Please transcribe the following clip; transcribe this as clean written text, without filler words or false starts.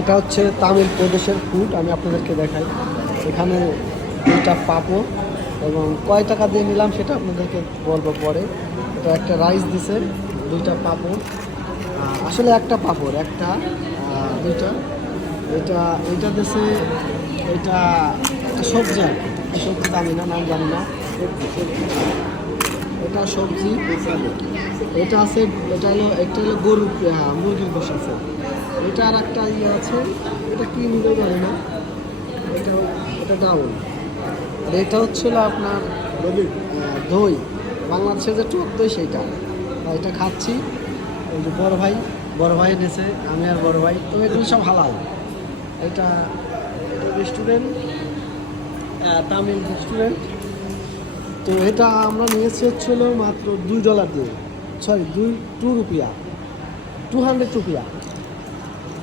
এটা হচ্ছে তামিল প্রদেশের ফুড, আমি আপনাদেরকে দেখাই। এখানে দুইটা পাঁপড় এবং কয় টাকা দিয়ে নিলাম সেটা আপনাদেরকে বলবো পরে। এটা একটা রাইস দিছে, দুইটা পাঁপড়, আসলে একটা পাঁপড় একটা, দুইটা। এটা দিছে, এটা একটা সবজি আর কি, সবজি জানি না, নাম জানি না। এটা সবজি, এটা আছে, এটা হলো একটা হলো গরুর মুরগির গোশ আছে। এটা আর একটা ইয়ে আছে, এটা কি নিতে পারে না, এটা এটা ডাউন। আর এটা হচ্ছিল আপনার দই, বাংলাদেশের যে টক দই সেইটা। এটা খাচ্ছি, ওই যে বড় ভাই এনেছে, আমি আর বড় ভাই, তো এগুলো সব হালাল। এটা রেস্টুরেন্ট, তামিল রেস্টুরেন্ট। তো এটা আমরা নিয়েছি হচ্ছিল মাত্র $2 দিয়ে, সরি 2 রুপিয়া, 200 রুপিয়া।